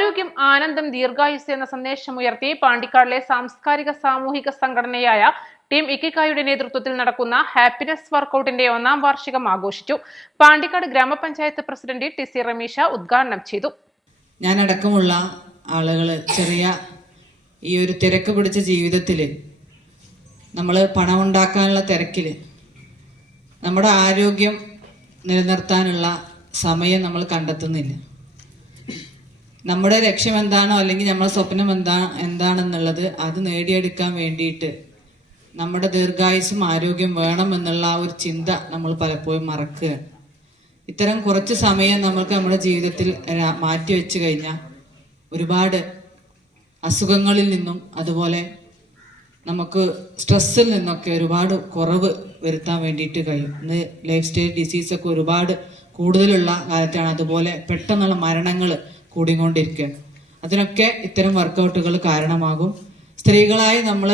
ആരോഗ്യം ആനന്ദം ദീർഘായുസ് എന്ന സന്ദേശമുയർത്തി പാണ്ടിക്കാടിലെ സാംസ്കാരിക സാമൂഹിക സംഘടനയായ ടീം ഇക്കിക്കായുടെ നേതൃത്വത്തിൽ നടക്കുന്ന ഹാപ്പിനെസ് വർക്കൌട്ടിന്റെ 1ാം വാർഷികം ആഘോഷിച്ചു. പാണ്ടിക്കാട് ഗ്രാമപഞ്ചായത്ത് പ്രസിഡന്റ് ടി.സി. റമീഷ ഉദ്ഘാടനം ചെയ്തു. ഞാനടക്കമുള്ള ആളുകൾ ചെറിയ ഈ ഒരു തിരക്ക് പിടിച്ച ജീവിതത്തിൽ നമ്മൾ പണമുണ്ടാക്കാനുള്ള തിരക്കിൽ നമ്മുടെ ആരോഗ്യം നിലനിർത്താനുള്ള സമയം നമ്മൾ കണ്ടെത്തുന്നില്ല. നമ്മുടെ ലക്ഷ്യം എന്താണോ അല്ലെങ്കിൽ നമ്മുടെ സ്വപ്നം എന്താണെന്നുള്ളത് അത് നേടിയെടുക്കാൻ വേണ്ടിയിട്ട് നമ്മുടെ ദീർഘായുസ്സും ആരോഗ്യം വേണമെന്നുള്ള ആ ഒരു ചിന്ത നമ്മൾ പലപ്പോഴും മറക്കുകയാണ്. ഇത്തരം കുറച്ച് സമയം നമുക്ക് നമ്മുടെ ജീവിതത്തിൽ മാറ്റിവെച്ചു കഴിഞ്ഞാൽ ഒരുപാട് അസുഖങ്ങളിൽ നിന്നും അതുപോലെ നമുക്ക് സ്ട്രെസ്സിൽ നിന്നൊക്കെ ഒരുപാട് കുറവ് വരുത്താൻ വേണ്ടിയിട്ട് കഴിയും. ഇന്ന് ലൈഫ് സ്റ്റൈൽ ഡിസീസൊക്കെ ഒരുപാട് കൂടുതലുള്ള കാലത്താണ്. അതുപോലെ പെട്ടെന്നുള്ള മരണങ്ങൾ കൂടിക്കൊണ്ടിരിക്കുകയാണ്. അതിനൊക്കെ ഇത്തരം വർക്കൗട്ടുകൾ കാരണമാകും. സ്ത്രീകളായി നമ്മൾ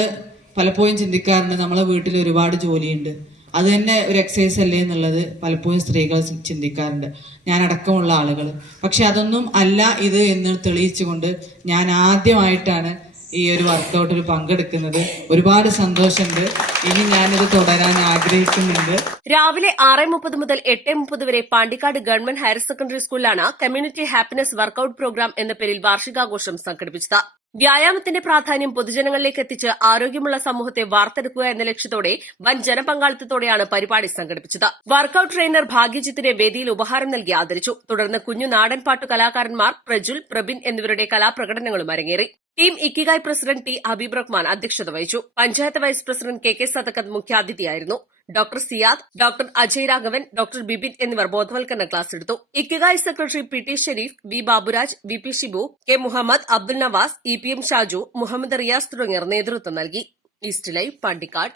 പലപ്പോഴും ചിന്തിക്കാറുണ്ട്, നമ്മളെ വീട്ടിൽ ഒരുപാട് ജോലിയുണ്ട്, അത് തന്നെ ഒരു എക്സസൈസ് അല്ലേ എന്നുള്ളത് പലപ്പോഴും സ്ത്രീകൾ ചിന്തിക്കാറുണ്ട്, ഞാൻ അടക്കമുള്ള ആളുകൾ. പക്ഷെ അതൊന്നും അല്ല ഇത് എന്ന് തെളിയിച്ചുകൊണ്ട് ഞാൻ ആദ്യമായിട്ടാണ് ഈ ഒരു വർക്കൗട്ടിൽ പങ്കെടുക്കുന്നത്. ഒരുപാട് സന്തോഷമുണ്ട്. ഇനി ഞാനിത് തുടരാൻ ആഗ്രഹിക്കുന്നുണ്ട്. രാവിലെ 6:30 മുതൽ 8:30 വരെ പാണ്ടിക്കാട് ഗവൺമെന്റ് ഹയർ സെക്കൻഡറി സ്കൂളിലാണ് കമ്മ്യൂണിറ്റി ഹാപ്പിനെസ് വർക്കൌട്ട് പ്രോഗ്രാം എന്ന പേരിൽ വാർഷികാഘോഷം സംഘടിപ്പിച്ചത്. വ്യായാമത്തിന്റെ പ്രാധാന്യം പൊതുജനങ്ങളിലേക്ക് എത്തിച്ച് ആരോഗ്യമുള്ള സമൂഹത്തെ വാർത്തെടുക്കുക എന്ന ലക്ഷ്യത്തോടെ വൻ ജനപങ്കാളിത്തത്തോടെയാണ് പരിപാടി സംഘടിപ്പിച്ചത്. വർക്കൌട്ട് ട്രെയിനർ ഭാഗ്യജിത്തിനെ വേദിയിൽ ഉപഹാരം നൽകി ആദരിച്ചു. തുടർന്ന് കുഞ്ഞു നാടൻപാട്ടു കലാകാരന്മാർ പ്രജുൽ, പ്രബിൻ എന്നിവരുടെ കലാപ്രകടനങ്ങളും അരങ്ങേറി. Team Ikigai president T Habeeb Rahman അധ്യക്ഷത വഹിച്ചു. Panchayat vice president K Sadakkath മുഖ്യാതിഥിയായിരുന്നു. Doctor Siyad, doctor Ajay Raghavan, doctor Bibin എന്നിവർ ബോധവൽക്കരണ ക്ലാസ് എടുത്തു. Ikigai secretary P T. Sherif, V. Baburaj, V P. Shibu, K. Muhammad, Abdul Nawaz, E P M. Shaju, Muhammad Riyas തുടങ്ങിയവർ നേതൃത്വം നൽകി. East Live, Pandikkad.